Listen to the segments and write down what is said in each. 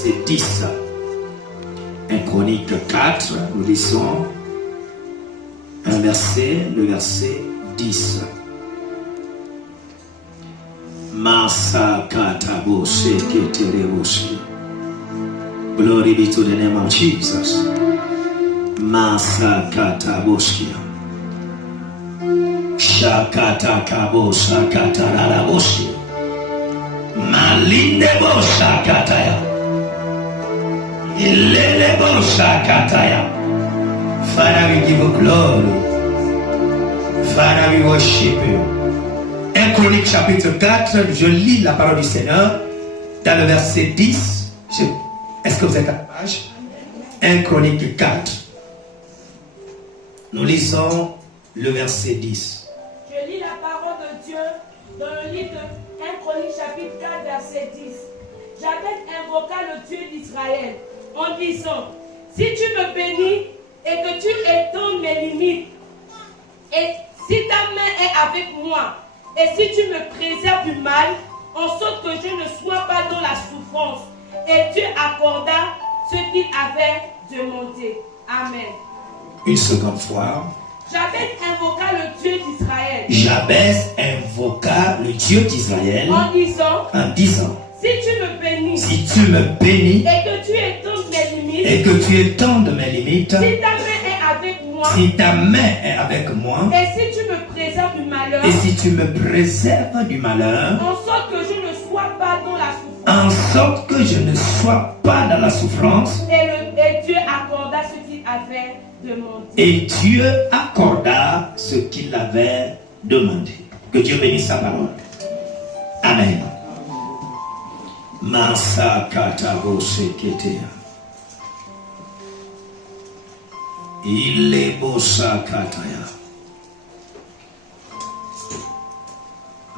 verset 10. 1 Chronique 4, nous lisons un verset, le verset 10. Masa katabo seketereboshi. Glory be to the name of Jesus. Masa kataboshi. Shakata kabo shakatararaboshi. Malindebo shakataya. Ilelebo shakataya. Father, we give you glory. Father, we worship you. 1 Chronique chapitre 4, je lis la parole du Seigneur dans le verset 10. Est-ce que vous êtes à la page? 1 Chronique 4. Nous lisons le verset 10. Je lis la parole de Dieu dans le livre de 1 Chronique chapitre 4, verset 10. Jabez invoqua le Dieu d'Israël en disant: si tu me bénis et que tu étends mes limites, et si ta main est avec moi, et si tu me préserves du mal, en sorte que je ne sois pas dans la souffrance. Et Dieu accorda ce qu'il avait demandé. Amen. Une seconde fois. Jabez invoqua le Dieu d'Israël. Jabez invoqua le Dieu d'Israël en disant, si tu me bénis, et que tu étendes mes limites, si ta main est avec moi, et si tu me préserves du malheur, en sorte que je ne sois pas dans la souffrance, et Dieu accorda ce qu'il avait demandé. Et Dieu accorda ce qu'il avait demandé. Que Dieu bénisse sa parole. Amen. Masa katabo seketea. Ilebosa kataya.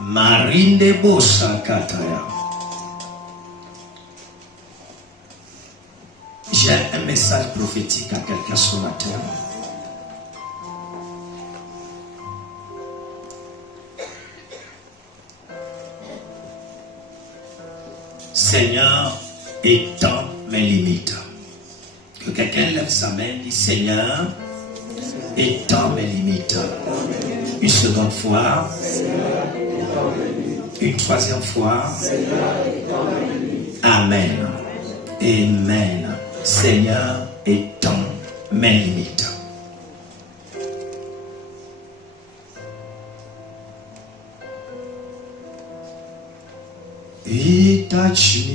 Marinde bosa kataya. J'ai un message prophétique à quelqu'un ce matin. Seigneur, étends mes limites. Que quelqu'un lève sa main et dit: Seigneur, étends mes limites. Une seconde fois. Une troisième fois. Amen. Amen. Seigneur, étends mes limites. He touched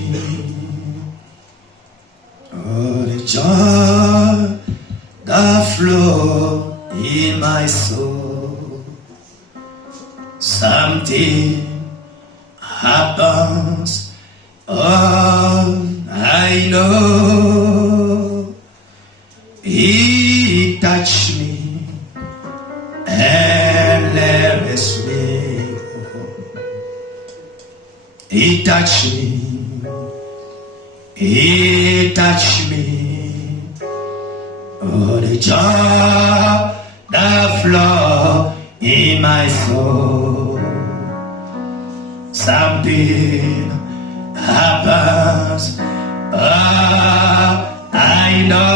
me, oh, the joy that flow in my soul. Something happens, oh, I know. He touched me and left me. He touched me. He touched me. Oh, the joy that flow in my soul. Something happens. Oh, I know.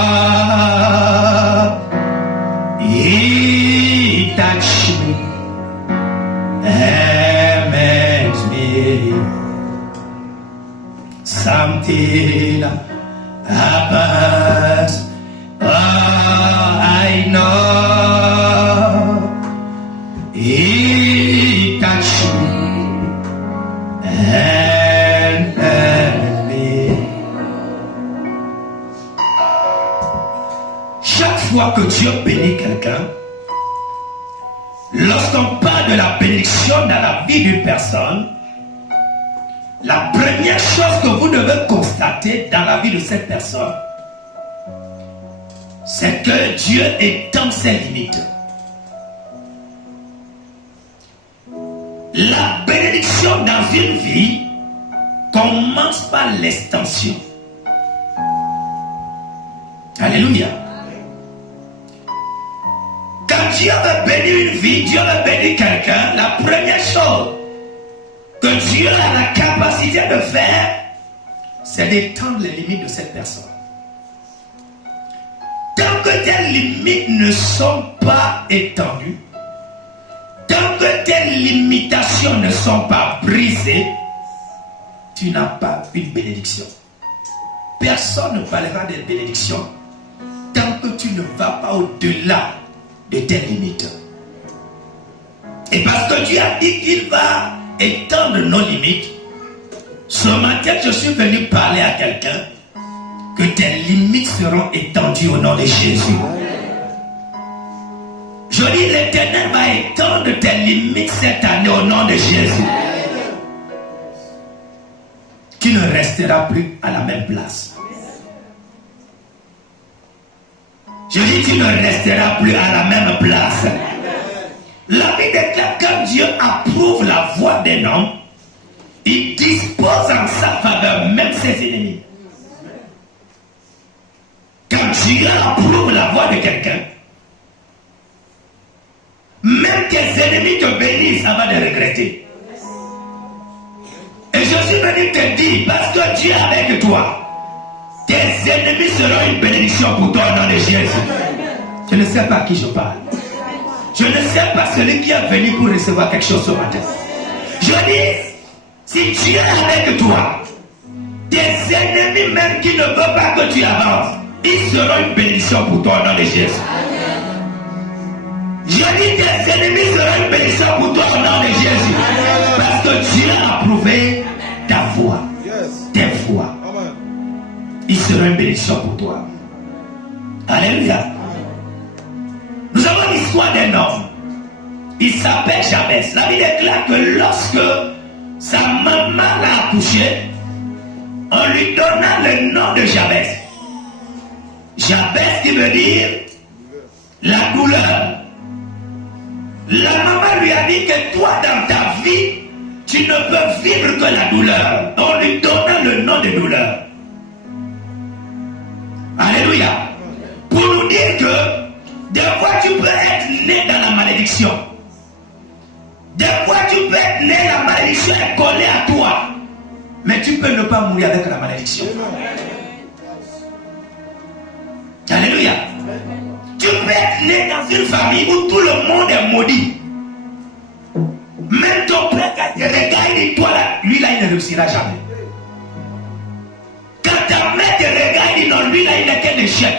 He touched me and makes me. Something happens. Oh, I know. He touched me and makes me. Chaque fois que Dieu bénit quelqu'un, lorsqu'on parle de la bénédiction dans la vie d'une personne, la première chose que vous devez constater dans la vie de cette personne, c'est que Dieu étend ses limites. La bénédiction dans une vie commence par l'extension. Alléluia. Quand Dieu veut bénir une vie, Dieu veut bénir quelqu'un, la première chose, Dieu a la capacité de faire, c'est d'étendre les limites de cette personne. Tant que tes limites ne sont pas étendues, tant que tes limitations ne sont pas brisées, tu n'as pas une bénédiction. Personne ne parlera de bénédiction tant que tu ne vas pas au-delà de tes limites. Et parce que Dieu a dit qu'il va étendre nos limites, ce matin je suis venu parler à quelqu'un que tes limites seront étendues au nom de Jésus. Je dis, l'Éternel va étendre tes limites cette année au nom de Jésus. Tu ne resteras plus à la même place. Je dis, tu ne resteras plus à la même place. La Bible déclare que quand Dieu approuve la voix d'un homme, il dispose en sa faveur même ses ennemis. Quand Dieu approuve la voix de quelqu'un, même tes ennemis te bénissent avant de regretter. Et je suis venu te dire, parce que Dieu est avec toi, tes ennemis seront une bénédiction pour toi au nom de Jésus. Je ne sais pas à qui je parle. Je ne sais pas celui qui est venu pour recevoir quelque chose ce matin. Je dis, si Dieu est avec toi, tes ennemis même qui ne veulent pas que tu avances, ils seront une bénédiction pour toi au nom de Jésus. Je dis, tes ennemis seront une bénédiction pour toi au nom de Jésus. Parce que Dieu a approuvé ta foi, tes voix. Ils seront une bénédiction pour toi. Alléluia. Nous avons l'histoire d'un homme. Il s'appelle Jabès. La Bible déclare que lorsque sa maman l'a accouché, on lui donna le nom de Jabès. Jabès qui veut dire la douleur. La maman lui a dit que toi dans ta vie, tu ne peux vivre que la douleur. On lui donna le nom de douleur. Alléluia. Pour nous dire que des fois tu peux être né dans la malédiction. Des fois tu peux être né, la malédiction est collée à toi. Mais tu peux ne pas mourir avec la malédiction. Alléluia. Tu peux être né dans une famille où tout le monde est maudit. Même ton père, quand il regarde, il dit, toi là, lui là, il ne réussira jamais. Quand ta mère te regarde, il dit, non, lui là, il n'est qu'un échec.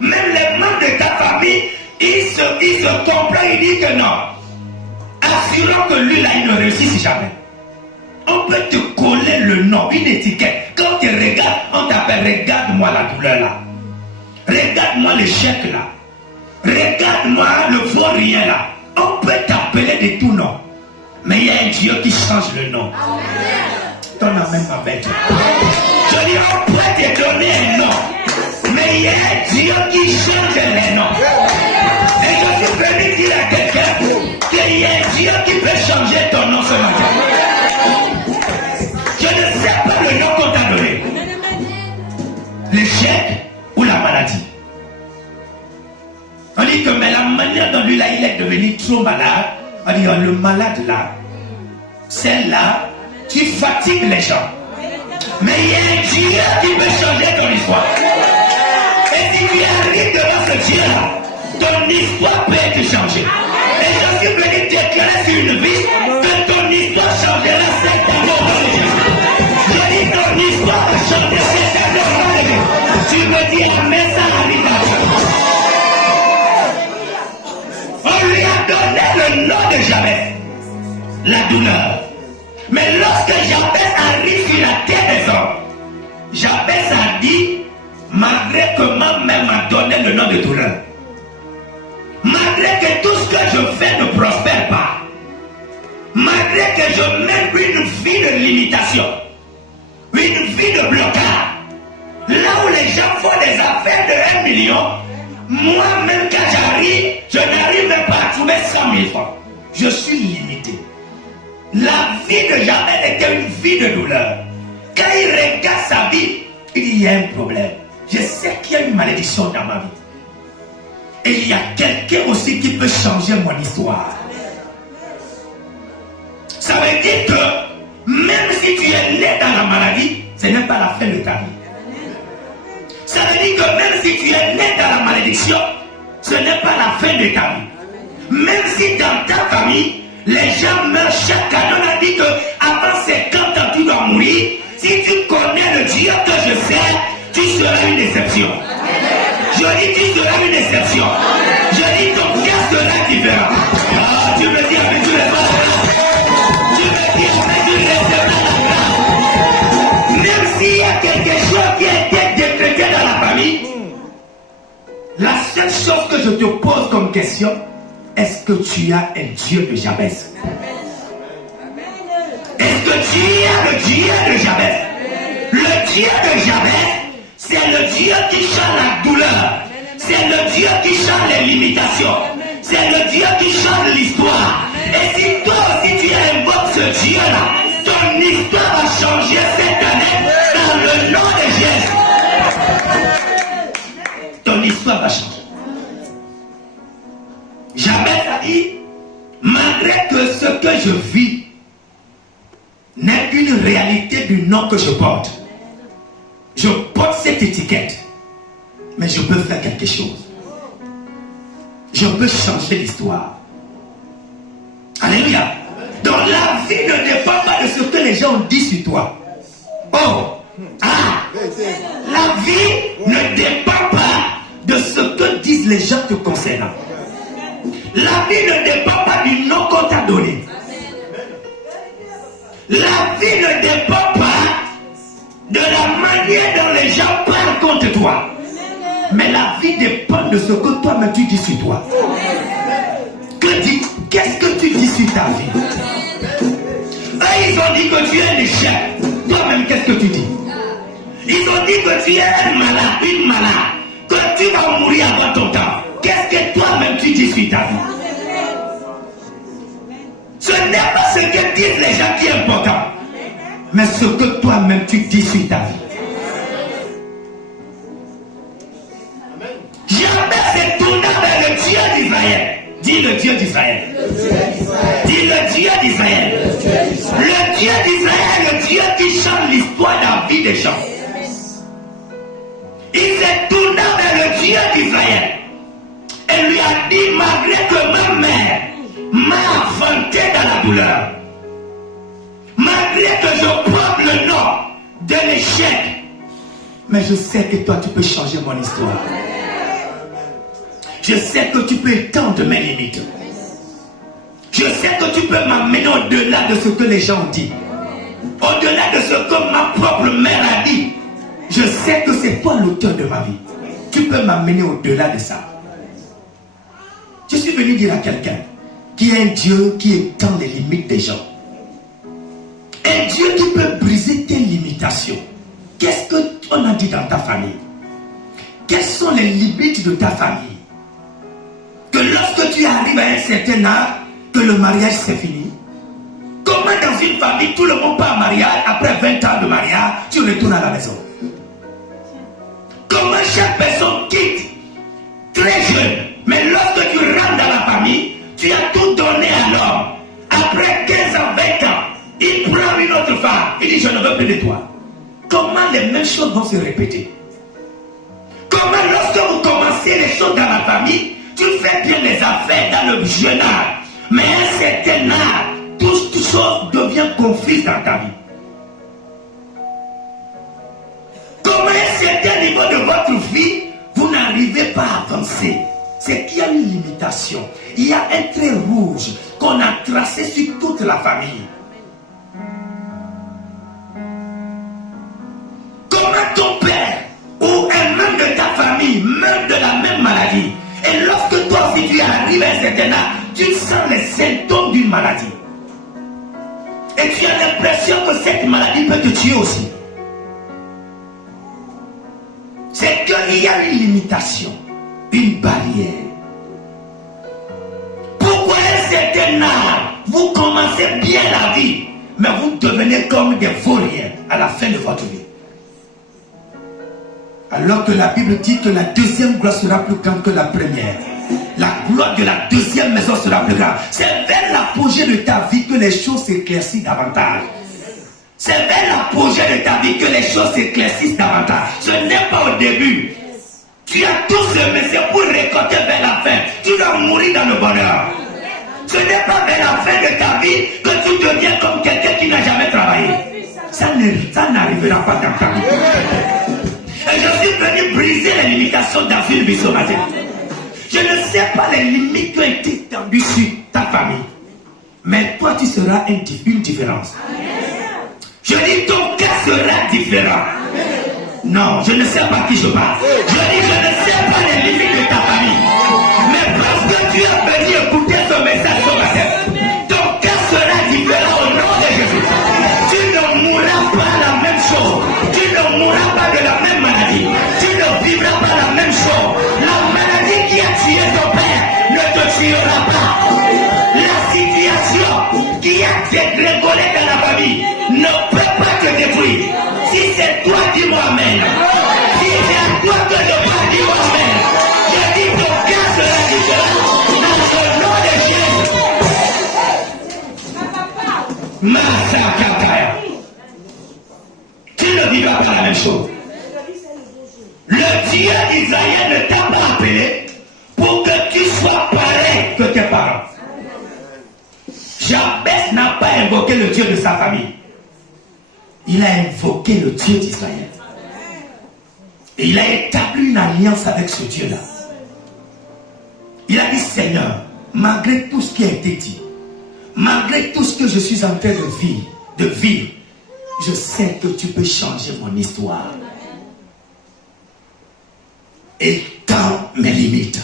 Même les membres de ta famille, ils se comprennent, ils disent que non. Assurant que lui là, il ne réussit jamais. On peut te coller le nom, une étiquette. Quand tu regardes, on t'appelle, regarde-moi la douleur là. Regarde-moi l'échec là. Regarde-moi le vaurien là. On peut t'appeler de tout nom. Mais il y a un Dieu qui change le nom. Ton nom même avec toi. Je dis, on peut te donner un nom. Mais il y a un Dieu qui change les noms. Et je suis venu dire à quelqu'un qu'il y a un Dieu qui peut changer ton nom ce matin. Je ne sais pas le nom qu'on t'a donné. L'échec ou la maladie. On dit que mais la manière dont lui là il est devenu trop malade, on dit le malade là, celle-là, tu fatigues les gens. Mais il y a un Dieu qui peut changer ton histoire. Et si tu arrives devant ce Dieu-là, ton histoire peut être changée. Et je suis venu déclarer sur une vie que ton histoire changera cette année. Je dis ton histoire va changer cette année. Tu me dis amen, ça arrive. On lui a donné le nom de Jabès, la douleur. Mais lorsque Jabès arrive sur la terre des hommes, Jabès a dit, malgré que ma mère m'a donné le nom de douleur, malgré que tout ce que je fais ne prospère pas, malgré que je mène une vie de limitation, une vie de blocage, là où les gens font des affaires de 1 million, moi-même quand j'arrive, je n'arrive même pas à trouver 100 000 francs. Je suis limité. La vie de Jabès était une vie de douleur. Quand il regarde sa vie, il dit, il y a un problème. Je sais qu'il y a une malédiction dans ma vie. Et il y a quelqu'un aussi qui peut changer mon histoire. Ça veut dire que même ce n'est pas la fin de ta vie. Ça veut dire que même si tu es né dans la malédiction, ce n'est pas la fin de ta vie. Même si dans ta famille, les gens meurent chaque année, on a dit qu'avant 50 ans, tu dois mourir. Si tu connais le Dieu que je sers, tu seras une déception. Je dis, tu seras une déception. Je dis, ton cœur sera différent. Ah, tu me dis, mais tu ne pas. Tu me dis, mais tu ne pas. Même s'il y a quelque chose qui a été décrété dans la famille, la seule chose que je te pose comme question, est-ce que tu as un Dieu de Jabez? Est-ce que tu as le Dieu de Jabez? Le Dieu de Jabez, c'est le Dieu qui change la douleur. C'est le Dieu qui change les limitations. C'est le Dieu qui change l'histoire. Et si toi aussi tu invoques ce Dieu-là, ton histoire va changer cette année dans le nom de Jésus. Ton histoire va changer. Jabez a dit, malgré que ce que je vis n'est qu'une réalité du nom que je porte. Je porte cette étiquette, mais je peux faire quelque chose. Je peux changer l'histoire. Alléluia. Donc la vie ne dépend pas de ce que les gens ont dit sur toi. Oh, la vie ne dépend pas de ce que disent les gens te concernant. La vie ne dépend pas du nom qu'on t'a donné. La vie ne dépend pas de la manière dont les gens parlent contre toi. Mais la vie dépend de ce que toi-même tu dis sur toi. Qu'est-ce que tu dis sur ta vie? Eux, ils ont dit que tu es un échec. Toi-même, qu'est-ce que tu dis? Ils ont dit que tu es un malade, une malade, que tu vas mourir avant ton temps. Qu'est-ce que toi-même tu dis sur ta vie? Ce n'est pas ce que disent les gens qui est important, mais ce que toi-même tu dis sur ta vie. Jamais se tourna vers le Dieu d'Israël. Dis le Dieu d'Israël. Dis le Dieu d'Israël. Le Dieu d'Israël, le Dieu qui change l'histoire de la vie des gens. Il se tourna vers le Dieu d'Israël et lui a dit, malgré que ma mère m'a enfanté dans la douleur, malgré que je porte le nom de l'échec, mais je sais que toi tu peux changer mon histoire. Je sais que tu peux étendre mes limites. Je sais que tu peux m'amener au-delà de ce que les gens ont dit, au-delà de ce que ma propre mère a dit. Je sais que c'est toi l'auteur de ma vie. Tu peux m'amener au-delà de ça. Je suis venu dire à quelqu'un qui est un Dieu qui étend les limites des gens. Un Dieu qui peut briser tes limitations. Qu'est-ce qu'on a dit dans ta famille? Quelles sont les limites de ta famille? Que lorsque tu arrives à un certain âge, que le mariage c'est fini. Comment dans une famille tout le monde part en mariage, après 20 ans de mariage, tu retournes à la maison? Comment chaque personne quitte très jeune, mais lorsque tu rentres dans la famille, tu as tout donné à l'homme. Après 15 ans, 20 ans, il prend une autre femme, il dit je ne veux plus de toi. Comment les mêmes choses vont se répéter? Comment lorsque vous commencez les choses dans la famille, tu fais bien les affaires dans le jeune âge, mais à un certain âge, toute chose devient confuse dans ta vie. Comme à un certain niveau de votre vie, vous n'arrivez pas à avancer. C'est qu'il y a une limitation. Il y a un trait rouge qu'on a tracé sur toute la famille. Comment ton père ou un membre de ta famille meurt de la même maladie, et lorsque toi aussi tu arrives à un certain âge, tu sens les symptômes d'une maladie. Et tu as l'impression que cette maladie peut te tuer aussi. C'est qu'il y a une limitation, une barrière. Pourquoi à un certain âge, vous commencez bien la vie, mais vous devenez comme des vauriens à la fin de votre vie? Alors que la Bible dit que la deuxième gloire sera plus grande que la première. La gloire de la deuxième maison sera plus grande. C'est vers l'apogée de ta vie que les choses s'éclaircissent davantage. C'est vers l'apogée de ta vie que les choses s'éclaircissent davantage. Ce n'est pas au début. Tu as tout semé, c'est pour récolter vers la fin. Tu dois mourir dans le bonheur. Ce n'est pas vers la fin de ta vie que tu deviens comme quelqu'un qui n'a jamais travaillé. Ça n'arrivera pas dans ta vie. Et je suis venu briser les limitations dans une vie ce matin. Je ne sais pas les limites qui ont été étendues sur ta famille. Mais toi, tu seras une différence. Je dis ton cas sera différent. Non, je ne sais pas qui je parle. Je dis je ne sais pas les limites de ta famille. Mais parce que tu es venu écouter ce message ce matin, ton cas sera différent au nom de Jésus. Tu ne mourras pas la même chose. Tu ne mourras pas de la même maladie. Tu ne vivras pas la même chose. La maladie qui a tué ton père ne te tuera pas. La situation qui a dégrégolé dans la famille ne peut pas te détruire. Si c'est toi, dis-moi amen. Si c'est à toi que je parle, dis-moi amen. Je dis ton cas sera différent dans le nom de Jésus. Massacre. Tu ne vivras pas la même chose. Le Dieu d'Israël ne t'a pas appelé pour que tu sois pareil que tes parents. Jabès n'a pas invoqué le Dieu de sa famille. Il a invoqué le Dieu d'Israël. Et il a établi une alliance avec ce Dieu-là. Il a dit, Seigneur, malgré tout ce qui a été dit, malgré tout ce que je suis en train de vivre, je sais que tu peux changer mon histoire. Étends mes limites.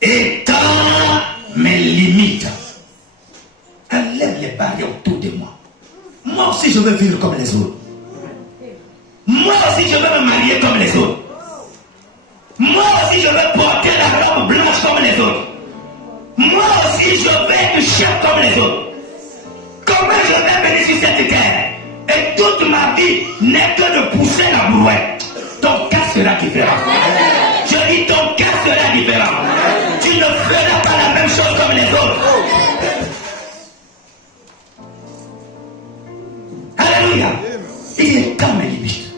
Étends mes limites. Enlève les barrières autour de moi. Moi aussi, je veux vivre comme les autres. Moi aussi, je veux me marier comme les autres. Moi aussi, je veux porter la robe blanche comme les autres. Moi aussi, je veux être chef comme les autres. Comment je vais venir sur cette terre et toute ma vie n'est que de pousser la brouette? Ton cas sera différent. Je dis ton cas sera différent. Tu ne feras pas la même chose comme les autres. Alléluia. Il est quand mes limites.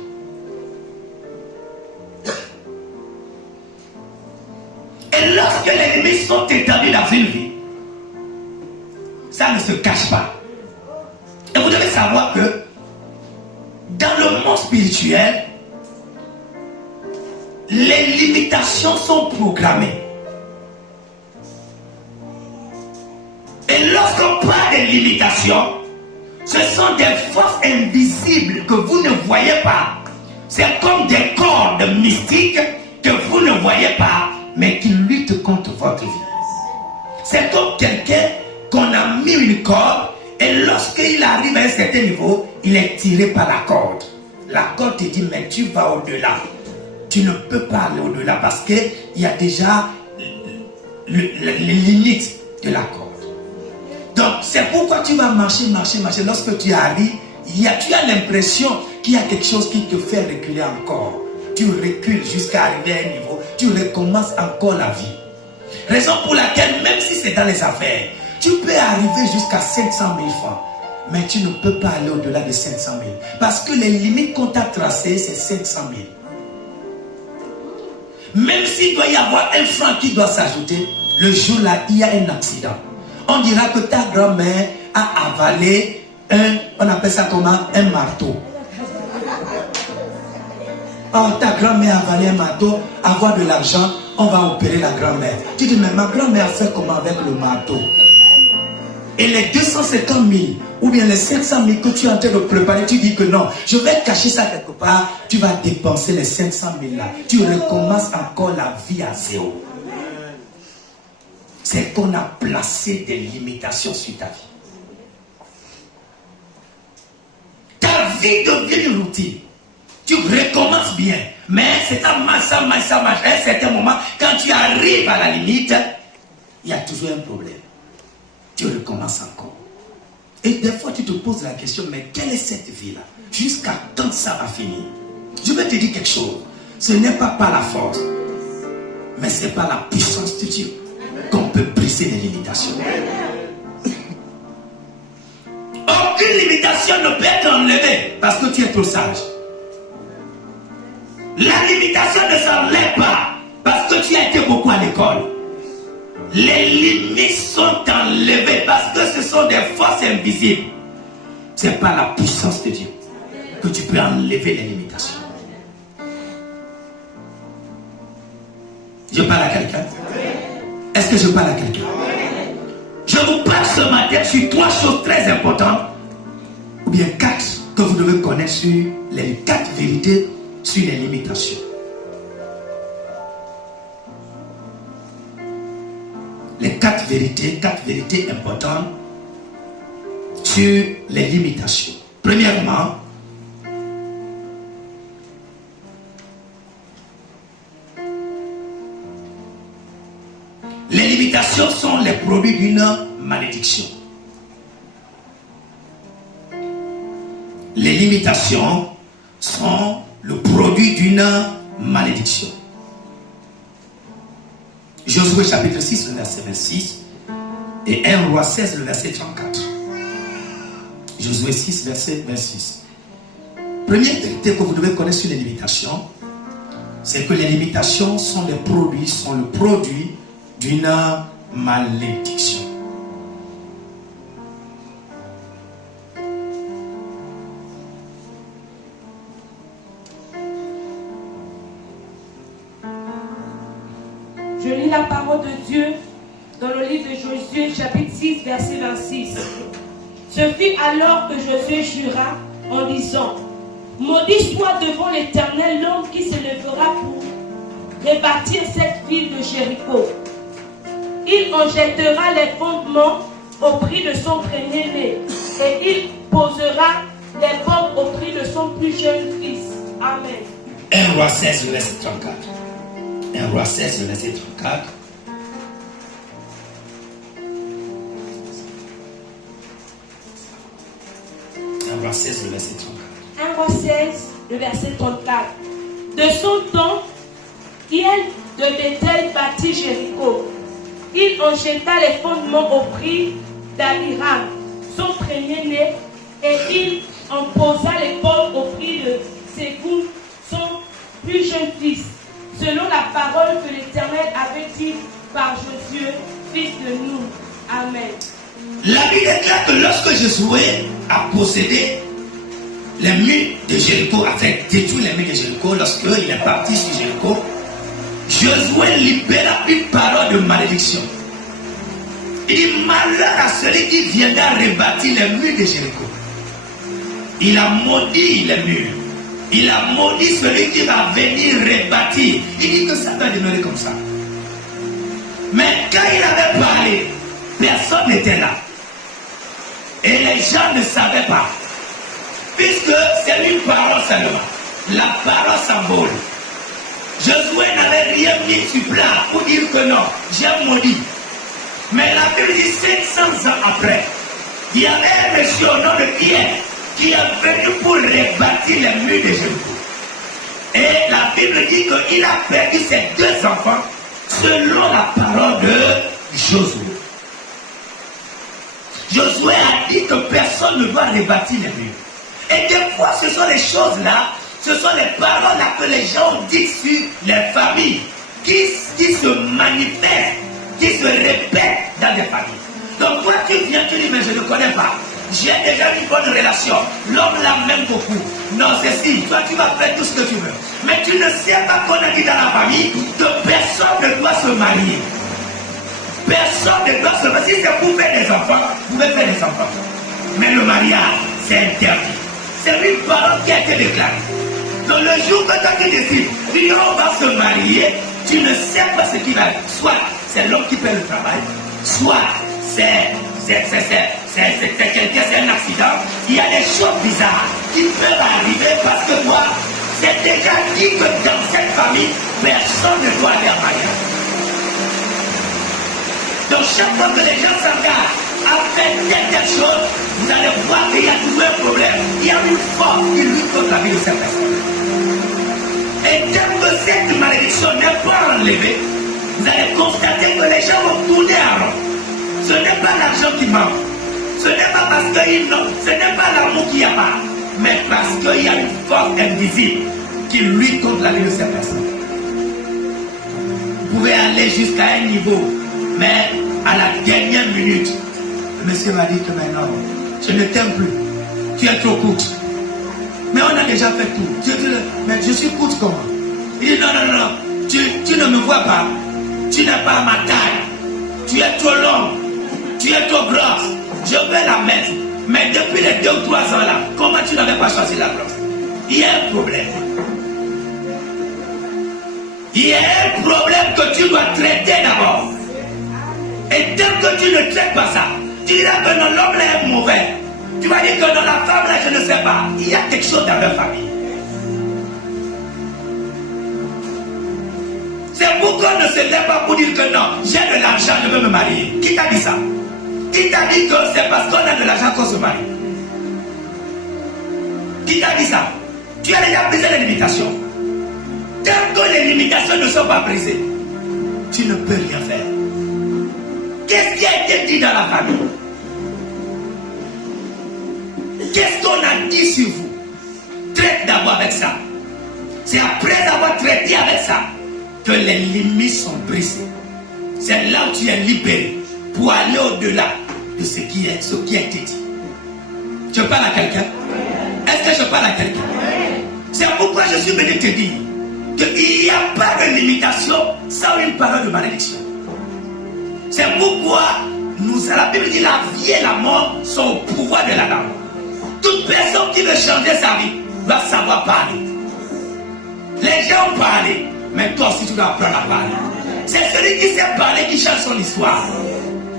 Et lorsque les limites sont établies dans une vie, ça ne se cache pas. Et vous devez savoir que dans le monde spirituel, les limitations sont programmées. Et lorsqu'on parle de limitations, ce sont des forces invisibles que vous ne voyez pas. C'est comme des cordes mystiques que vous ne voyez pas, mais qui luttent contre votre vie. C'est comme quelqu'un qu'on a mis une corde et lorsqu'il arrive à un certain niveau, il est tiré par la corde. La corde te dit, mais tu vas au-delà. Tu ne peux pas aller au-delà parce qu'il y a déjà les limites de la corde. Donc, c'est pourquoi tu vas marcher. Lorsque tu arrives, tu as l'impression qu'il y a quelque chose qui te fait reculer encore. Tu recules jusqu'à arriver à un niveau. Tu recommences encore la vie. Raison pour laquelle, même si c'est dans les affaires, tu peux arriver jusqu'à 500 000 francs. Mais tu ne peux pas aller au-delà de 500 000. Parce que les limites qu'on t'a tracées, c'est 500 000. Même s'il doit y avoir un franc qui doit s'ajouter, le jour-là, il y a un accident. On dira que ta grand-mère a avalé on appelle ça comment? Un marteau. Oh, ta grand-mère a avalé un marteau, avoir de l'argent, on va opérer la grand-mère. Tu dis, mais ma grand-mère a fait comment avec le marteau? Et les 250 000 ou bien les 500 000 que tu es en train de préparer, tu dis que non, je vais cacher ça quelque part, tu vas dépenser les 500 000 là. Tu recommences encore la vie à zéro. C'est qu'on a placé des limitations sur ta vie. Ta vie devient une routine. Tu recommences bien. Mais c'est un massa. À un certain moment, quand tu arrives à la limite, il y a toujours un problème. Tu recommences encore. Et des fois, tu te poses la question, mais quelle est cette vie-là? Jusqu'à quand ça va finir? Je vais te dire quelque chose. Ce n'est pas par la force, mais c'est par la puissance de Dieu qu'on peut briser les limitations. Aucune une limitation ne peut être enlevée parce que tu es trop sage. La limitation ne s'enlève pas parce que tu as été beaucoup à l'école. Les limites sont enlevées parce que ce sont des forces invisibles. C'est par la puissance de Dieu que tu peux enlever les limitations. Je parle à quelqu'un? Est-ce que je parle à quelqu'un? Je vous parle ce matin sur 3 choses très importantes, ou bien 4 que vous devez connaître sur les 4 vérités sur les limitations. Les 4 vérités importantes sur les limitations. Premièrement, les limitations sont les produits d'une malédiction. Les limitations sont le produit d'une malédiction. Josué chapitre 6, le verset 26 et 1 Roi 16, le verset 34. Josué 6, verset 26. Première vérité que vous devez connaître sur les limitations, c'est que les limitations sont le produit d'une malédiction. Je lis la parole de Dieu dans le livre de Josué, chapitre 6, verset 26. Ce fut alors que Josué jura en disant: maudit soit devant l'Éternel l'homme qui se lèvera pour rebâtir cette ville de Jéricho. Il en jettera les fondements au prix de son premier-né, et il posera les pommes au prix de son plus jeune fils. Amen. 1 Roi 16, le verset 34. 1 Roi 16, le verset 34. Roi 16, le verset 34. 1 Roi 16, le verset 34. De son temps, il de Bethel bâtit Jéricho. Il en jeta les fondements au prix d'Abiram, son premier-né, et il en posa les pommes au prix de Ségoum, son plus jeune fils, selon la parole que l'Éternel avait dit par Josué, fils de Nun. Amen. La Bible déclare que lorsque Josué a possédé les murs de Jéricho, a fait détruire les murs de Jéricho, lorsqu'il est parti sur Jéricho, Josué libéra une parole de malédiction. Il dit: malheur à celui qui viendra rebâtir les murs de Jéricho. Il a maudit les murs. Il a maudit celui qui va venir rebâtir. Il dit que ça va demeurer comme ça. Mais quand il avait parlé, personne n'était là. Et les gens ne savaient pas. Puisque c'est une parole seulement. La parole symbole. Josué n'avait rien mis sur plat pour dire que non, j'ai maudit. Mais la Bible dit 500 ans après, il y avait un monsieur au nom de Pierre qui est venu pour rebâtir les murs de Jéricho. Et la Bible dit qu'il a perdu ses 2 enfants selon la parole de Josué. Josué a dit que personne ne doit rebâtir les murs. Et des fois, ce sont les choses-là, ce sont les paroles-là que les gens disent sur les familles, qui se manifestent, qui se répètent dans des familles. Donc toi, tu viens, tu dis: mais je ne connais pas. J'ai déjà une bonne relation. L'homme l'aime beaucoup. Non, c'est si. Toi, tu vas faire tout ce que tu veux. Mais tu ne sais pas qu'on a dit dans la famille que personne ne doit se marier. Personne ne doit se marier. Si c'est pour faire des enfants, vous pouvez faire des enfants. Mais le mariage, c'est interdit. C'est une parole qui a été déclarée. Donc le jour que toi tu décides, tu dis: on va se marier, tu ne sais pas ce qui va arriver. Soit c'est l'homme qui fait le travail, soit c'est quelqu'un, c'est un accident. Il y a des choses bizarres qui peuvent arriver parce que toi, c'est déjà dit que dans cette famille, personne ne doit aller en mariage. Donc chaque fois que les gens s'engagent à faire quelque chose, vous allez voir qu'il y a toujours un problème. Il y a une force qui lutte contre la vie de cette personne. Et dès que cette malédiction n'est pas enlevée, vous allez constater que les gens vont tourner en rond. Ce n'est pas l'argent qui manque. Ce n'est pas parce qu'il non, ce n'est pas l'amour qu'il n'y a pas, mais parce qu'il y a une force invisible qui lutte contre la vie de ces personnes. Vous pouvez aller jusqu'à un niveau, mais à la dernière minute, le monsieur m'a dit que maintenant, je ne t'aime plus. Tu es trop courte. Mais on a déjà fait tout. Je dis, mais je suis courte comment? Il dit non, non, non, tu ne me vois pas. Tu n'es pas à ma taille. Tu es trop longue. Tu es trop grosse. Je vais la mettre. Mais depuis les 2 ou 3 ans là, comment tu n'avais pas choisi la grosse? Il y a un problème. Il y a un problème que tu dois traiter d'abord. Et tant que tu ne traites pas ça, tu diras que non, l'homme là est mauvais. Tu vas dire que non, la femme là, je ne sais pas. Il y a quelque chose dans leur famille. C'est pourquoi on ne se lève pas pour dire que non, j'ai de l'argent, je veux me marier. Qui t'a dit ça? Qui t'a dit que c'est parce qu'on a de l'argent qu'on se marie? Qui t'a dit ça? Tu as déjà brisé les limitations. Tant que les limitations ne sont pas brisées, tu ne peux rien faire. Qu'est-ce qui a été dit dans la famille? Qu'est-ce qu'on a dit sur vous? Traite d'abord avec ça. C'est après avoir traité avec ça que les limites sont brisées. C'est là où tu es libéré pour aller au-delà de ce qui a été dit. Je parle à quelqu'un? Est-ce que je parle à quelqu'un? C'est pourquoi je suis venu te dire qu'il n'y a pas de limitation sans une parole de malédiction. C'est pourquoi la Bible dit la vie et la mort sont au pouvoir de la langue. Toute personne qui veut changer sa vie doit savoir parler. Les gens ont parlé, mais toi aussi tu dois apprendre à parler. C'est celui qui sait parler qui change son histoire.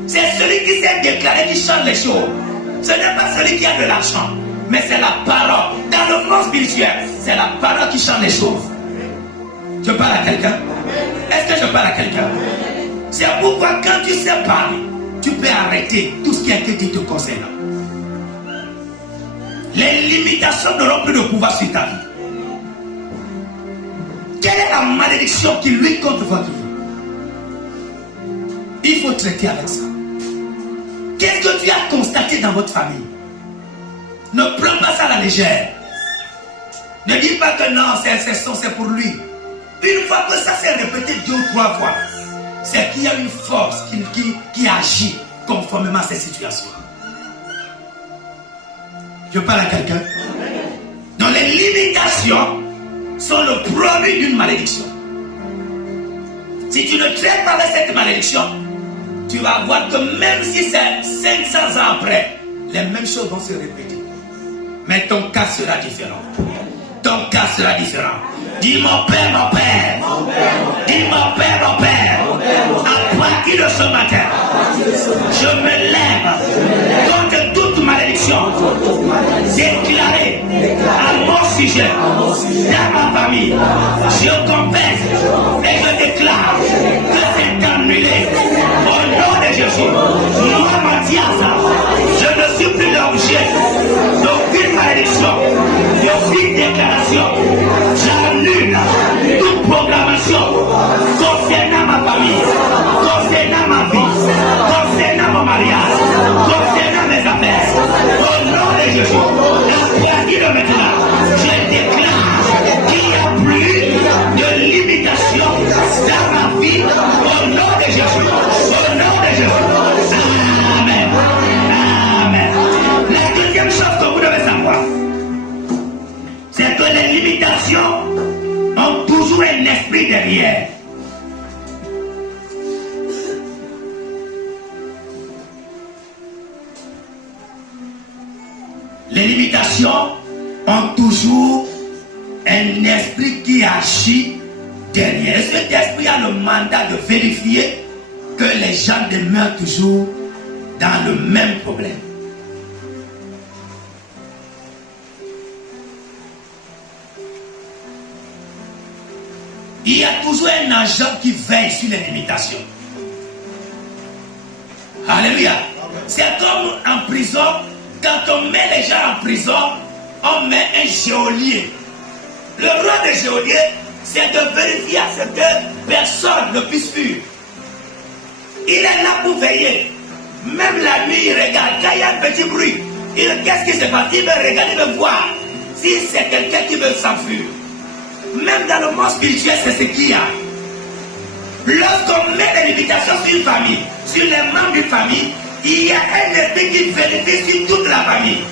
C'est celui qui sait déclarer qui change les choses. Ce n'est pas celui qui a de l'argent, mais c'est la parole. Dans le monde spirituel, c'est la parole qui change les choses. Je parle à quelqu'un? Est-ce que je parle à quelqu'un? C'est pourquoi quand tu sais parler, tu peux arrêter tout ce qui a été dit te concernant. Les limitations n'auront plus de pouvoir sur ta vie. Quelle est la malédiction qui lutte contre votre vie? Il faut traiter avec ça. Qu'est-ce que tu as constaté dans votre famille? Ne prends pas ça à la légère. Ne dis pas que non, c'est pour lui. Une fois que ça s'est répété 2 ou 3 fois, c'est qu'il y a une force qui agit conformément à ces situations. Je parle à quelqu'un? Donc les limitations sont le produit d'une malédiction. Si tu ne traites pas avec cette malédiction, tu vas voir que même si c'est 500 ans après, les mêmes choses vont se répéter. Mais ton cas sera différent. Ton cas sera différent. Dis mon père, mon père. Dis mon père, mon père. À partir de ce matin, je me lève contre toute malédiction déclarée à mon sujet, dans ma famille. Je confesse et je déclare que c'est annulé au nom de Jésus. Moi, Mathias, je ne suis plus l'objet d'aucune malédiction, d'aucune déclaration. J'annule toute programmation concernant ma famille, concernant ma vie, concernant mon mariage, concernant mes affaires. Au nom de Jésus, à partir de maintenant, je déclare qu'il n'y a plus de limitation dans ma vie. Au nom de Jésus, au nom de Jésus. Amen. Amen. La deuxième chose que vous devez savoir, c'est que les limitations ont toujours un esprit derrière. Les limitations ont toujours un esprit qui agit derrière. Cet esprit a le mandat de vérifier que les gens demeurent toujours dans le même problème. Il y a toujours un agent qui veille sur les limitations. Alléluia. C'est comme en prison, quand on met les gens en prison, on met un geôlier. Le rôle de geôlier, c'est de vérifier à ce que personne ne puisse fuir. Il est là pour veiller. Même la nuit, il regarde. Quand il y a un petit bruit, qu'est-ce qui se passe? Il veut regarder, il veut voir. Si c'est quelqu'un qui veut s'enfuir. Même dans le monde spirituel, c'est ce qu'il y a. Lorsqu'on met des limitations sur une famille, sur les membres d'une famille, il y a un esprit qui vérifie sur toute la famille.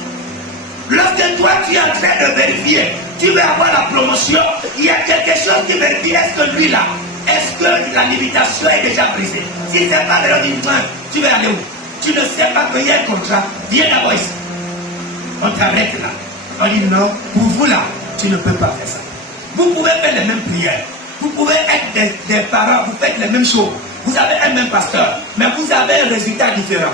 Lorsque toi tu es en train de vérifier, tu veux avoir la promotion, il y a quelque chose qui vérifie, est-ce que lui là, est-ce que la limitation est déjà brisée? Si ce n'est pas de l'ordre d'une main, tu vas aller où? Tu ne sais pas qu'il y a un contrat, viens d'abord ici. On t'arrête là. On dit non, pour vous là, tu ne peux pas faire ça. Vous pouvez faire les mêmes prières. Vous pouvez être des parents, vous faites les mêmes choses. Vous avez un même pasteur, mais vous avez un résultat différent.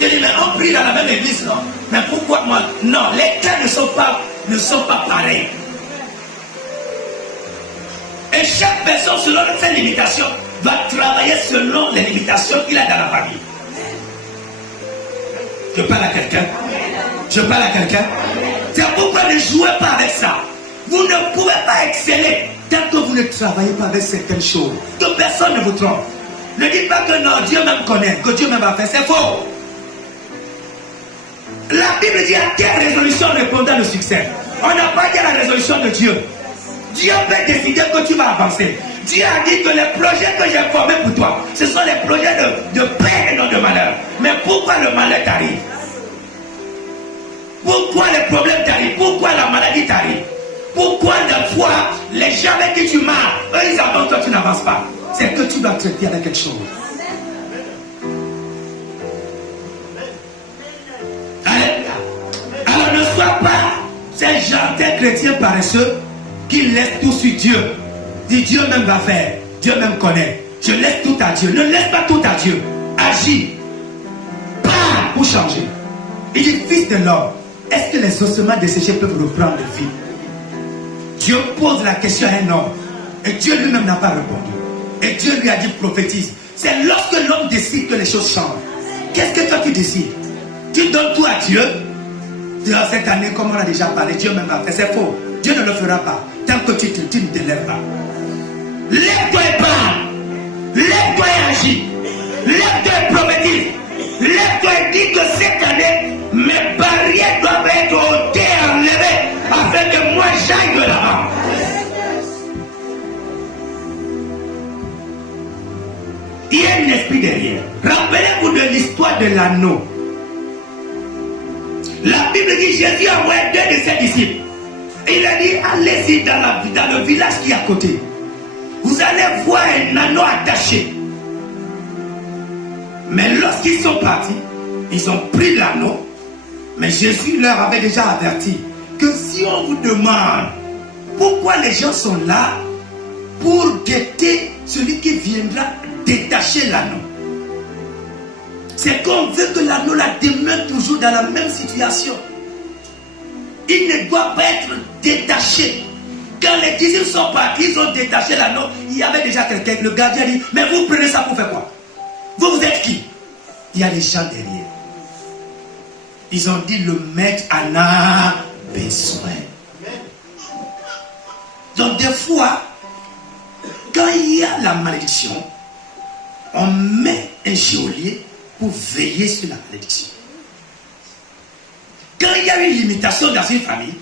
Je dis, mais on prie dans la même église, non? Mais pourquoi moi? Non, les cas ne sont pas pareils. Et chaque personne, selon ses limitations, doit travailler selon les limitations qu'il a dans la famille. Je parle à quelqu'un. Je parle à quelqu'un. C'est pourquoi ne jouez pas avec ça. Vous ne pouvez pas exceller tant que vous ne travaillez pas avec certaines choses. Que personne ne vous trompe. Ne dites pas que non, Dieu même connaît, que Dieu même a fait. C'est faux. La Bible dit à quelle résolution répondant le succès. On n'a pas dit à la résolution de Dieu. Dieu peut décider que tu vas avancer. Dieu a dit que les projets que j'ai formés pour toi, ce sont les projets de paix et non de malheur. Mais pourquoi le malheur t'arrive? Pourquoi les problèmes t'arrivent? Pourquoi la maladie t'arrive? Pourquoi des fois, les gens avec qui tu marches, eux ils avancent, toi tu n'avances pas? C'est que tu dois traiter avec quelque chose. Alors ne sois pas ces gens, tes chrétiens paresseux qui laissent tout sur Dieu. Dis Dieu même va faire, Dieu même connaît. Je laisse tout à Dieu. Ne laisse pas tout à Dieu. Agis. Parle pour changer. Il dit, fils de l'homme, est-ce que les ossements desséchés peuvent reprendre vie? Dieu pose la question à un homme. Et Dieu lui-même n'a pas répondu. Et Dieu lui a dit, prophétise. C'est lorsque l'homme décide que les choses changent. Qu'est-ce que toi tu décides? Tu donnes tout à Dieu. Dans cette année, comme on a déjà parlé, Dieu même a fait. C'est faux. Dieu ne le fera pas. Tant que tu ne te lèves pas. Lève-toi et parle. Lève-toi et agis. Lève-toi et prophétise. Lève-toi et dis que cette année, mes barrières doivent être ôtées et enlevées afin que moi j'aille de l'avant. Il y a un esprit derrière. Rappelez-vous de l'histoire de l'anneau. La Bible dit Jésus a envoyé 2 de ses disciples. Il a dit allez-y dans le village qui est à côté. Vous allez voir un anneau attaché. Mais lorsqu'ils sont partis, ils ont pris l'anneau. Mais Jésus leur avait déjà averti que si on vous demande pourquoi les gens sont là, pour guetter celui qui viendra détacher l'anneau. C'est qu'on veut que l'anneau la demeure toujours dans la même situation. Il ne doit pas être détaché. Quand les disciples sont partis, ils ont détaché l'anneau. Il y avait déjà quelqu'un, le gardien dit, mais vous prenez ça pour faire quoi? Vous êtes qui? Il y a des gens derrière. Ils ont dit, le maître en a besoin. Donc des fois, quand il y a la malédiction, on met un geôlier pour veiller sur la malédiction. Quand il y a une limitation dans une famille,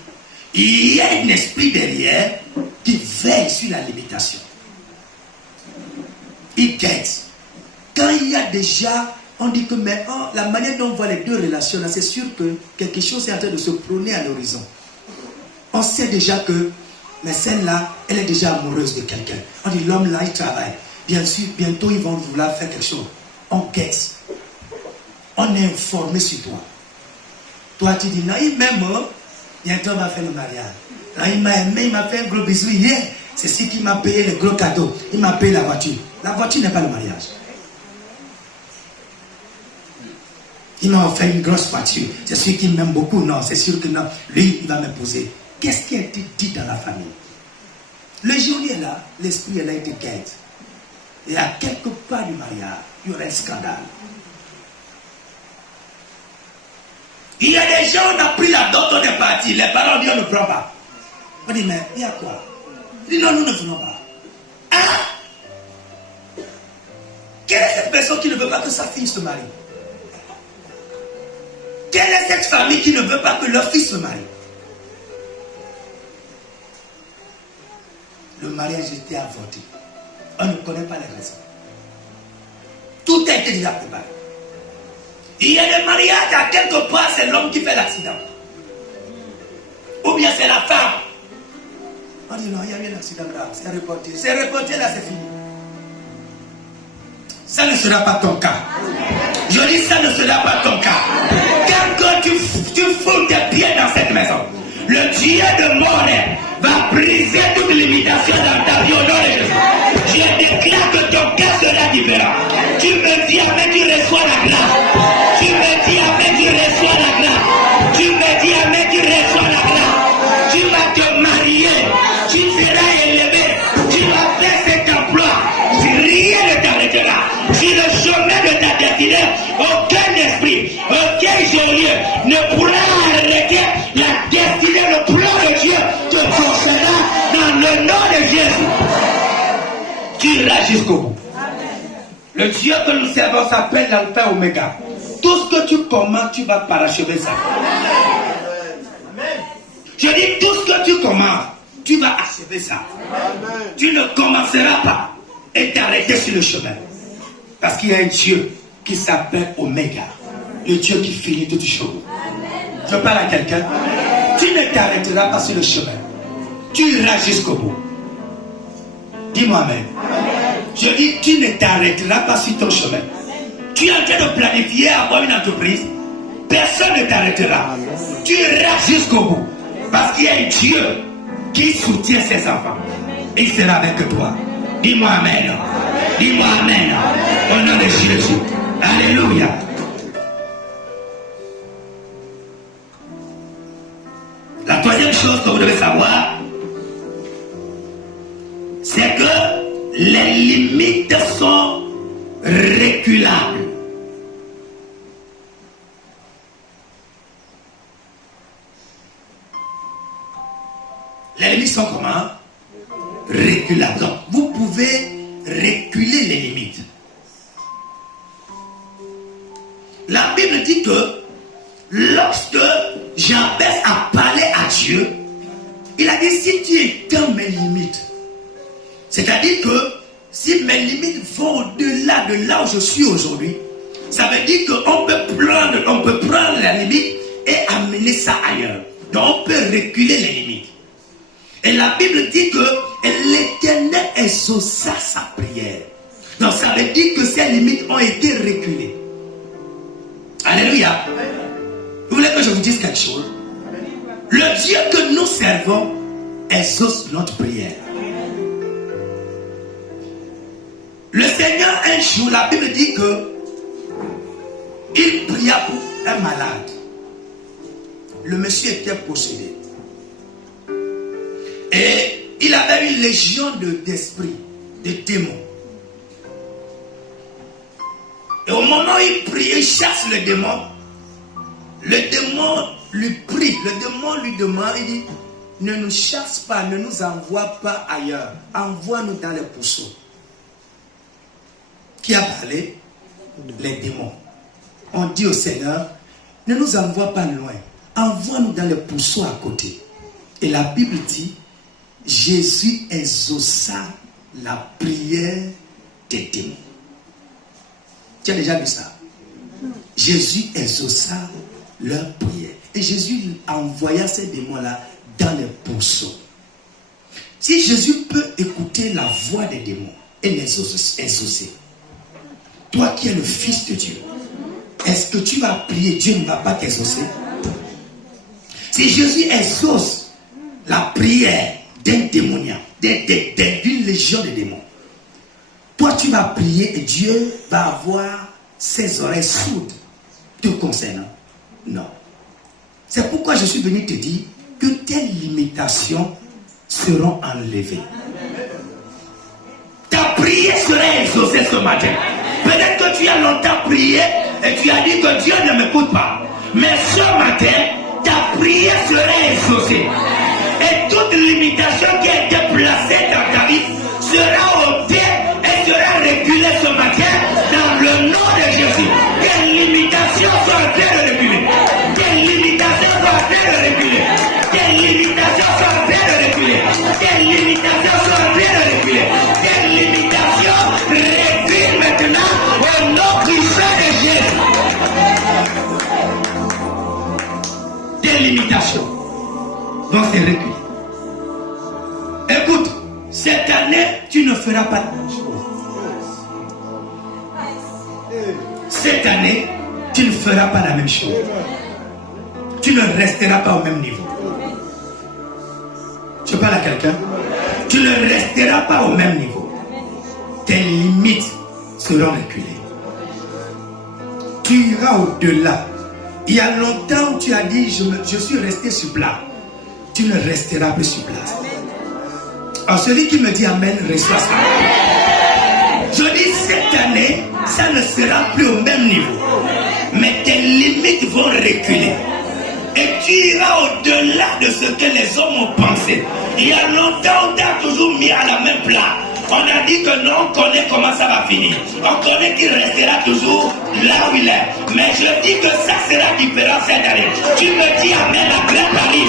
il y a un esprit derrière qui veille sur la limitation. Il guette. Quand il y a déjà, on dit que mais la manière dont on voit les deux relations, là, c'est sûr que quelque chose est en train de se prôner à l'horizon. On sait déjà que mais celle-là, elle est déjà amoureuse de quelqu'un. On dit l'homme là, il travaille. Bien sûr, bientôt ils vont vouloir faire quelque chose. On guette. On est informé sur toi. Toi, tu dis, non, il m'aime, bientôt on va faire le mariage. Là, il m'a aimé, il m'a fait un gros bisou hier. C'est ce qui m'a payé le gros cadeau. Il m'a payé la voiture. La voiture n'est pas le mariage. Il m'a offert une grosse voiture. C'est sûr qu'il m'aime beaucoup. Non, c'est sûr que non. Lui, il va m'épouser. Qu'est-ce qui a été dit dans la famille? Le geôlier est là, l'esprit est là, il te guette. Et à quelque part du mariage, il y aurait un scandale. Il y a des gens, on a pris la dot, on est parti. Les parents disent, on ne prend pas. On dit, mais il y a quoi? Il dit, non, nous ne voulons pas. Ah! Quelle est personne qui ne veut pas que sa fille se marie? Quelle est cette famille qui ne veut pas que leur fils se marie? Le mariage était avorté. On ne connaît pas les raisons. Tout a été déjà préparé. Il y a des mariages à quelque part, c'est l'homme qui fait l'accident. Ou bien c'est la femme. On dit non, il y a eu un accident là, c'est reporté. C'est reporté là, c'est fini. Ça ne sera pas ton cas. Je dis ça ne sera pas ton cas. Quand tu fous tes pieds dans cette maison, le Dieu de mort va briser toute limitation dans ta vie au nom de Jésus. Je déclare que ton cas sera différent. Tu me dis amen, tu reçois la grâce. Tu me dis amen, tu reçois la grâce. Tu me dis amen, tu reçois la grâce. Tu vas te marier. Tu seras élevé. Tu vas faire cet emploi. Rien ne t'arrêtera. Sur le chemin de ta destinée, aucun esprit, aucun géolieux ne pourra arrêter la destinée, le plan de Dieu te concernera dans le nom de Jésus. Tu iras jusqu'au bout. Le Dieu que nous servons s'appelle l'alpha et oméga. Tout ce que tu commences, tu vas parachever ça. Je dis tout ce que tu commences, tu vas achever ça. Tu ne commenceras pas et t'arrêter sur le chemin. Parce qu'il y a un Dieu qui s'appelle Oméga. Le Dieu qui finit toutes choses. Je parle à quelqu'un. Tu ne t'arrêteras pas sur le chemin. Tu iras jusqu'au bout. Dis-moi amen. Je dis, tu ne t'arrêteras pas sur ton chemin. Tu es en train de planifier avoir une entreprise. Personne ne t'arrêtera. Tu iras jusqu'au bout. Parce qu'il y a un Dieu qui soutient ses enfants. Il sera avec toi. Dis-moi amen. Dis-moi amen. Au nom de Jésus. Alléluia. La troisième chose que vous devez savoir, c'est que les limites sont reculables. Les limites sont comment? Reculables. Donc, vous pouvez reculer les limites. La Bible dit que lorsque Jabez a parlé à Dieu, il a dit si tu éteins mes limites, c'est-à-dire que si mes limites vont au-delà de là où je suis aujourd'hui, ça veut dire qu'on peut prendre la limite et amener ça ailleurs. Donc on peut reculer les limites. Et la Bible dit que l'Éternel exauça sa prière. Donc ça veut dire que ces limites ont été reculées. Alléluia. Vous voulez que je vous dise quelque chose? Le Dieu que nous servons exauce notre prière. Le Seigneur, un jour, la Bible dit que il pria pour un malade. Le monsieur était possédé. Et il avait une légion d'esprits, de démons. Et au moment où il prie, il chasse le démon lui prie, le démon lui demande, il dit, ne nous chasse pas, ne nous envoie pas ailleurs, envoie-nous dans les pourceaux. Qui a parlé? Les démons. On dit au Seigneur, ne nous envoie pas loin, envoie-nous dans les pourceaux à côté. Et la Bible dit, Jésus exauça la prière des démons. Tu as déjà vu ça? Jésus exauça leur prière. Et Jésus envoya ces démons-là dans les pourceaux. Si Jésus peut écouter la voix des démons et les exaucer, toi qui es le Fils de Dieu, est-ce que tu vas prier, Dieu ne va pas t'exaucer? Si Jésus exauce la prière d'un démoniaque, d'une légion de démons, toi tu vas prier et Dieu va avoir ses oreilles sourdes te concernant. Non. C'est pourquoi je suis venu te dire que tes limitations seront enlevées. Ta prière sera exaucée ce matin. Peut-être que tu as longtemps prié et tu as dit que Dieu ne m'écoute pas. Mais ce matin, ta prière sera exaucée. Et toute limitation qui a été placée dans ta vie sera ôtée et sera reculée ce matin dans le limitations sont en train de reculer. Tes limitations sont en train de reculer. Tes limitations sont en train de reculer. Tes limitations sont en train de reculer. Tes limitations reculent maintenant au nom puissant de Jésus. Tes limitations vont se reculer. Écoute, cette année, tu ne feras pas la même chose. Cette année, tu ne feras pas la même chose. Tu ne resteras pas au même niveau. Je parle à quelqu'un. Tu ne resteras pas au même niveau. Tes limites seront reculées. Tu iras au-delà. Il y a longtemps où tu as dit, je suis resté sur place. Tu ne resteras plus sur place. Alors celui qui me dit Amen, reçoit ça. Je dis cette année, ça ne sera plus au même niveau. Mais tes limites vont reculer. Et tu iras au-delà de ce que les hommes ont pensé. Il y a longtemps, on t'a toujours mis à la même place. On a dit que non, on connaît comment ça va finir. On connaît qu'il restera toujours là où il est. Mais je dis que ça sera différent cette année. Tu me dis Amen, la grande Paris.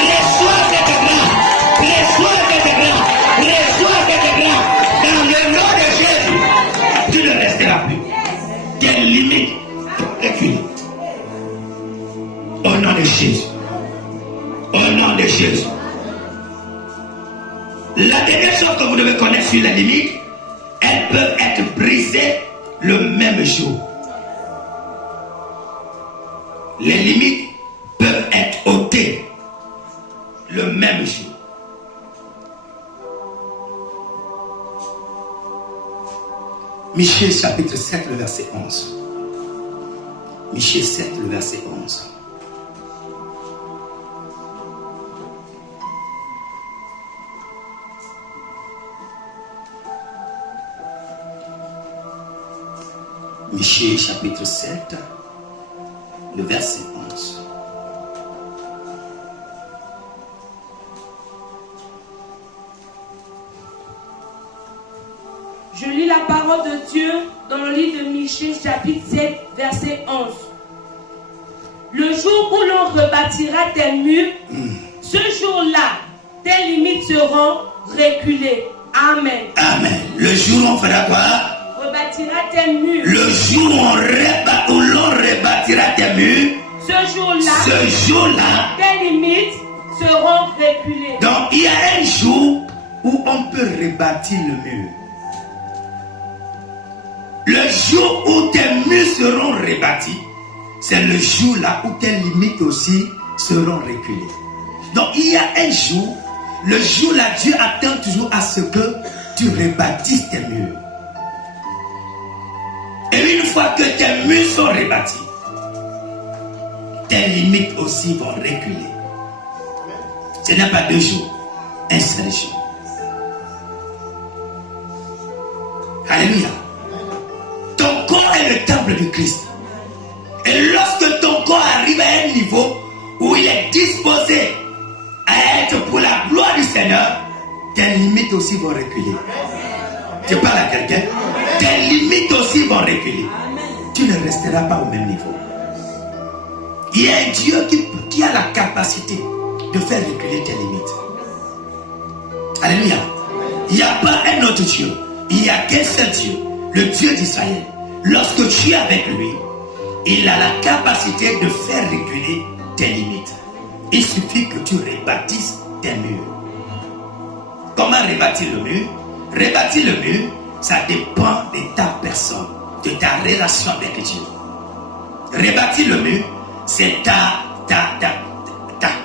Reçois cette grâce. Reçois cette grâce. Reçois cette grâce. Dans le nom de Jésus, tu ne resteras plus. Tes limites reculent. Au nom de Jésus. Au nom de Jésus. La dernière chose que vous devez connaître sur les limites, elles peuvent être brisées le même jour. Les limites peuvent être ôtées le même jour. Michée chapitre 7, le verset 11. Michée 7, le verset 11. Michée chapitre 7, le verset 11. Je lis la parole de Dieu dans le livre de Michée chapitre 7, verset 11. Le jour où l'on rebâtira tes murs, ce jour-là, tes limites seront reculées. Amen. Amen. Le jour où on fera quoi? Rebâtira tes murs. Le jour où l'on rebâtira tes murs, ce jour-là, tes limites seront reculées. Donc il y a un jour où on peut rebâtir le mur. Le jour où tes murs seront rebâtis, c'est le jour-là où tes limites aussi seront reculées. Donc il y a un jour, le jour-là, Dieu attend toujours à ce que tu rebâtisses tes murs. Et une fois que tes murs sont rebâtis, tes limites aussi vont reculer. Ce n'est pas 2 jours, un seul jour. Alléluia. Ton corps est le temple du Christ. Et lorsque ton corps arrive à un niveau où il est disposé à être pour la gloire du Seigneur, tes limites aussi vont reculer. Tu parles à quelqu'un? Tes limites aussi vont reculer. Tu ne resteras pas au même niveau. Il y a un Dieu qui a la capacité de faire reculer tes limites. Alléluia. Il n'y a pas un autre Dieu. Il n'y a qu'un seul Dieu, le Dieu d'Israël. Lorsque tu es avec lui, il a la capacité de faire reculer tes limites. Il suffit que tu rebâtisses tes murs. Comment rebâtir le mur? Rebâtir le mur, ça dépend de ta personne, de ta relation avec Dieu. Rebâtir le mur, c'est ta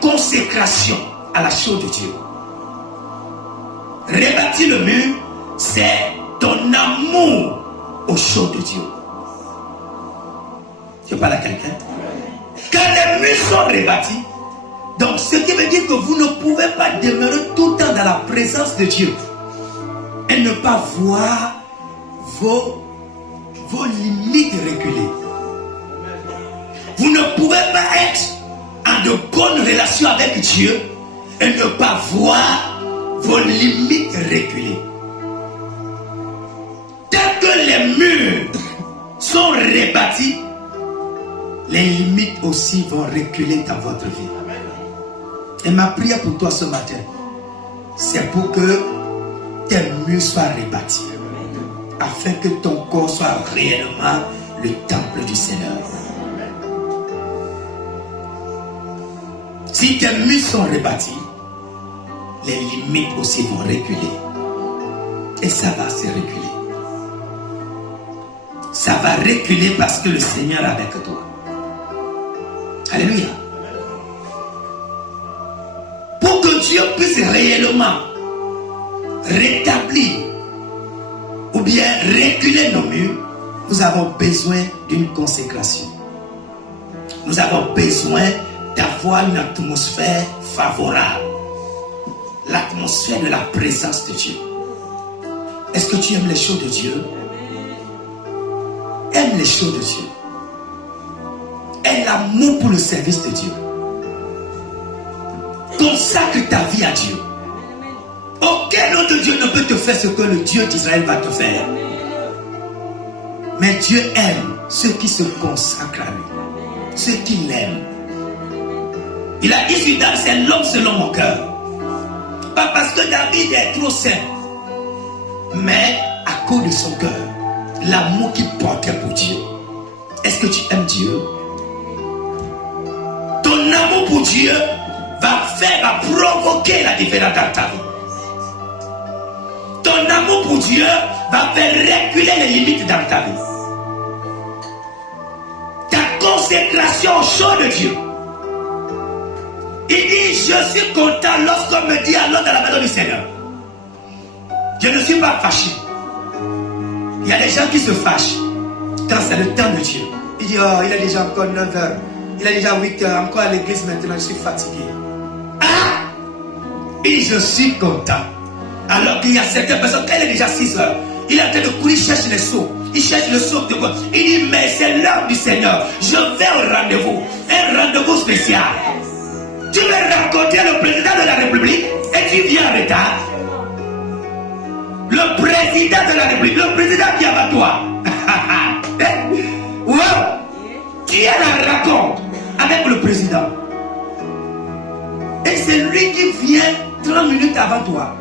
consécration à la chose de Dieu. Rebâtir le mur, c'est ton amour aux choses de Dieu. Je parle à quelqu'un. Quand les murs sont rebâtis, donc ce qui veut dire que vous ne pouvez pas demeurer tout le temps dans la présence de Dieu et ne pas voir vos limites reculées. Vous ne pouvez pas être en de bonnes relations avec Dieu et ne pas voir vos limites reculées. Tant que les murs sont rebâtis, les limites aussi vont reculer dans votre vie. Et ma prière pour toi ce matin, c'est pour que tes murs soient rebâtis, afin que ton corps soit réellement le temple du Seigneur. Si tes murs sont rebâtis, les limites aussi vont reculer. Et ça va se reculer. Ça va reculer parce que le Seigneur est avec toi. Alléluia. Pour que Dieu puisse réellement rétablir ou bien reculer nos murs, nous avons besoin d'une consécration. Nous avons besoin d'avoir une atmosphère favorable. L'atmosphère de la présence de Dieu. Est-ce que tu aimes les choses de Dieu? Aime les choses de Dieu. Aie l'amour pour le service de Dieu. Consacre ta vie à Dieu. Aucun autre Dieu ne peut te faire ce que le Dieu d'Israël va te faire. Mais Dieu aime ceux qui se consacrent à lui, ceux qui l'aiment. Il a dit sur David, c'est l'homme selon mon cœur. Pas parce que David est trop saint, mais à cause de son cœur, l'amour qu'il portait pour Dieu. Est-ce que tu aimes Dieu? Ton amour pour Dieu va provoquer la différence dans ta vie. Ton amour pour Dieu va faire reculer les limites dans ta vie. Ta consécration au champ de Dieu. Il dit, je suis content lorsqu'on me dit allons dans la maison du Seigneur. Je ne suis pas fâché. Il y a des gens qui se fâchent quand c'est le temps de Dieu. Il dit, oh, il est déjà encore 9 h. Il est déjà 8 h. Encore à l'église maintenant, je suis fatigué. Ah! Et je suis content. Alors qu'il y a certaines personnes, quand il est déjà 6 h, il est en train de courir, il cherche les seaux. Il cherche le seau de quoi? Il dit, mais c'est l'heure du Seigneur. Je vais au rendez-vous. Un rendez-vous spécial. Tu veux rencontrer le président de la République et tu viens en retard. Le président de la République, le président qui est avant toi. Wow. Tu es à la rencontre avec le président. Et c'est lui qui vient 30 minutes avant toi.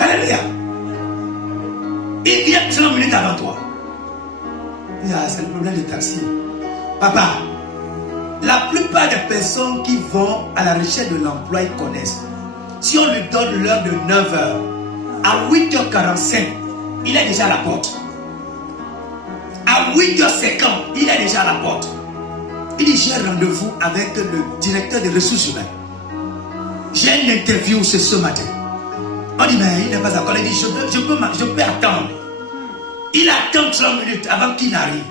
Alléluia. Il vient 30 minutes avant toi. C'est le problème du taxi. Papa, la plupart des personnes qui vont à la recherche de l'emploi, ils connaissent. Si on lui donne l'heure de 9 h, à 8h45, il est déjà à la porte. À 8h50, il est déjà à la porte. Il dit, j'ai un rendez-vous avec le directeur des ressources humaines. J'ai une interview ce matin. On dit, mais il n'est pas encore. Il dit, je peux attendre. Il attend 30 minutes avant qu'il n'arrive.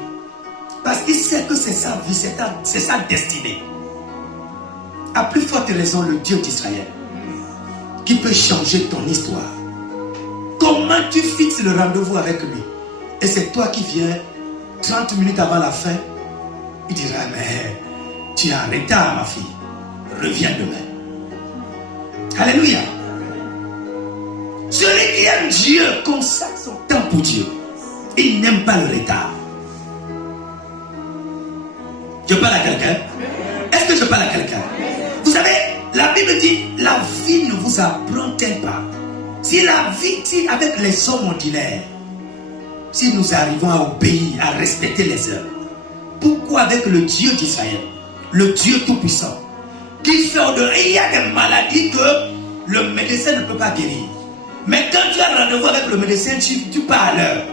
Parce qu'il sait que c'est sa vie, c'est sa destinée. À plus forte raison, le Dieu d'Israël, qui peut changer ton histoire. Comment tu fixes le rendez-vous avec lui? Et c'est toi qui viens 30 minutes avant la fin. Il dira, mais tu es en retard, ma fille. Reviens demain. Alléluia. Celui qui aime Dieu consacre son temps pour Dieu. Il n'aime pas le retard. Je parle à quelqu'un? Est-ce que je parle à quelqu'un? Vous savez, la Bible dit, la vie ne vous apprend-elle pas? Si la vie, si avec les hommes ordinaires, si nous arrivons à obéir, à respecter les heures, pourquoi avec le Dieu d'Israël, le Dieu tout-puissant, qui fait au-delà, il y a des maladies que le médecin ne peut pas guérir. Mais quand tu as rendez-vous avec le médecin, tu pars à l'heure.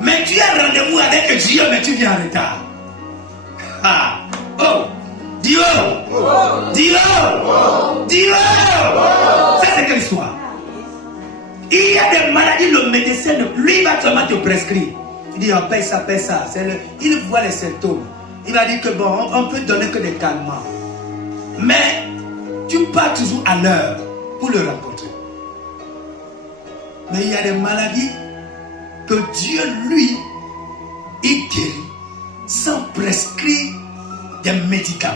Mais tu as rendez-vous avec Dieu, mais tu viens en retard. Ah, oh, Dieu, Dieu, Dieu. Ça c'est quelle histoire? Il y a des maladies, le médecin, lui va seulement te prescrire. Il dit, on paye ça, paye ça. Il voit les symptômes. Il va dire que bon, on peut donner que des calmants. Mais tu pars toujours à l'heure pour le rencontrer. Mais il y a des maladies que Dieu, lui, il guérit sans prescrire des médicaments.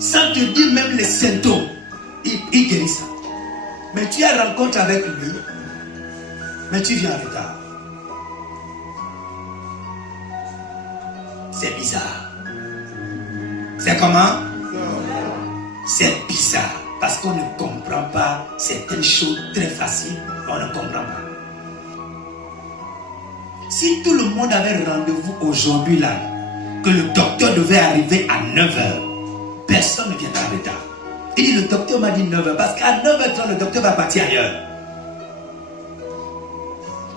Sans te dire même les symptômes. Il guérit ça. Mais tu as rencontre avec lui, mais tu viens en retard. c'est bizarre. C'est comment? C'est bizarre. Parce qu'on ne comprend pas certaines choses très faciles. On ne comprend pas. Si tout le monde avait rendez-vous aujourd'hui là, que le docteur devait arriver à 9h, personne ne viendra en retard. Il dit, le docteur m'a dit 9h, parce qu'à 9h30, le docteur va partir ailleurs.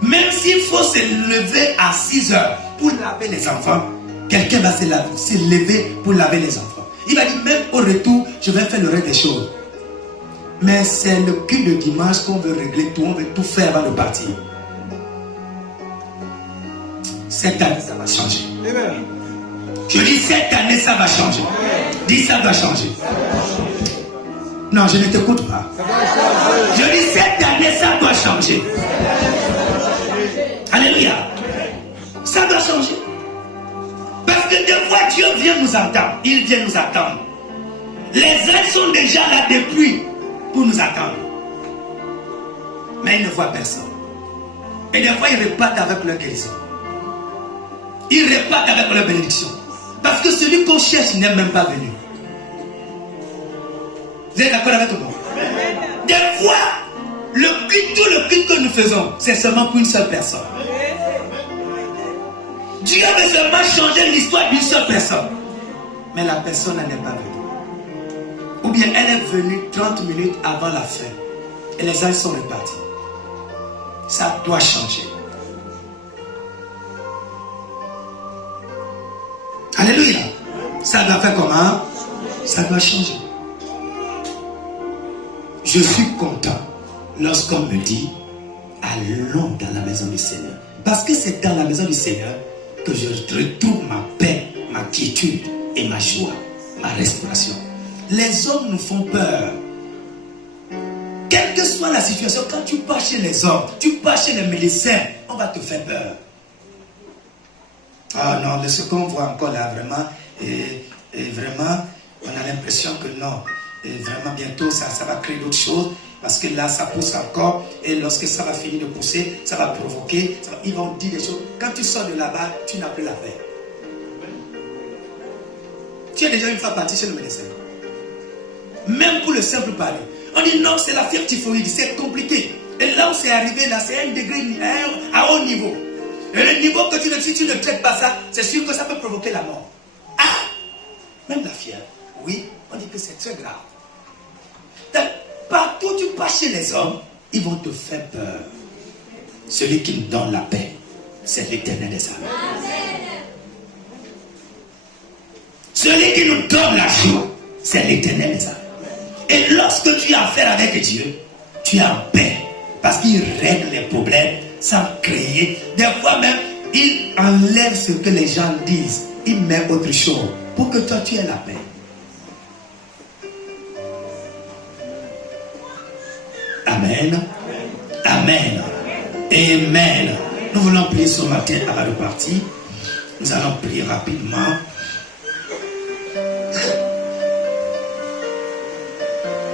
Même s'il faut se lever à 6h pour laver les enfants, quelqu'un va se lever pour laver les enfants. Il va dire, même au retour, je vais faire le reste des choses. Mais c'est le culte de dimanche qu'on veut régler tout, on veut tout faire avant de partir. Cette année, ça va changer. Je dis, cette année, ça va changer. Dis, ça va changer. Non, je ne t'écoute pas. Je dis, cette année, ça doit changer. Alléluia. Ça doit changer. Parce que des fois, Dieu vient nous attendre. Il vient nous attendre. Les uns sont déjà là depuis pour nous attendre. Mais ils ne voient personne. Et des fois, ils repartent avec leur guérison. Ils repartent avec leur bénédiction. Parce que celui qu'on cherche n'est même pas venu. Vous êtes d'accord avec moi? Des fois, tout le culte que nous faisons, c'est seulement pour une seule personne. Dieu veut seulement changer l'histoire d'une seule personne. Mais la personne n'est pas venue. Ou bien elle est venue 30 minutes avant la fin. Et les âges sont repartis. Ça doit changer. Alléluia. Ça doit faire comment? Ça doit changer. Je suis content lorsqu'on me dit allons dans la maison du Seigneur. Parce que c'est dans la maison du Seigneur que je retrouve ma paix, ma quiétude et ma joie, ma restauration. Les hommes nous font peur. Quelle que soit la situation, quand tu pars chez les hommes, tu pars chez les médecins, on va te faire peur. Ah non, ce qu'on voit encore là, vraiment, vraiment, on a l'impression que non, vraiment bientôt ça va créer d'autres choses, parce que là ça pousse encore, et lorsque ça va finir de pousser, ça va provoquer, ils vont dire des choses. Quand tu sors de là-bas, tu n'as plus la paix. Tu es déjà une fois parti chez le médecin. Même pour le simple parler. On dit non, c'est la fièvre typhoïde, c'est compliqué. Et là où c'est arrivé, là, c'est un degré à haut niveau. Et le niveau que si tu ne traites pas ça, c'est sûr que ça peut provoquer la mort. Ah! Même la fièvre, oui, on dit que c'est très grave. Donc, partout où tu passes chez les hommes, ils vont te faire peur. Celui qui nous donne la paix, c'est l'Éternel des armées. Celui qui nous donne la joie, c'est l'Éternel des armées. Et lorsque tu as affaire avec Dieu, tu es en paix. Parce qu'il règle les problèmes sans créer. Des fois même, il enlève ce que les gens disent. Il met autre chose pour que toi tu aies la paix. Amen. Amen. Amen. Nous voulons prier ce matin avant de partir. Nous allons prier rapidement.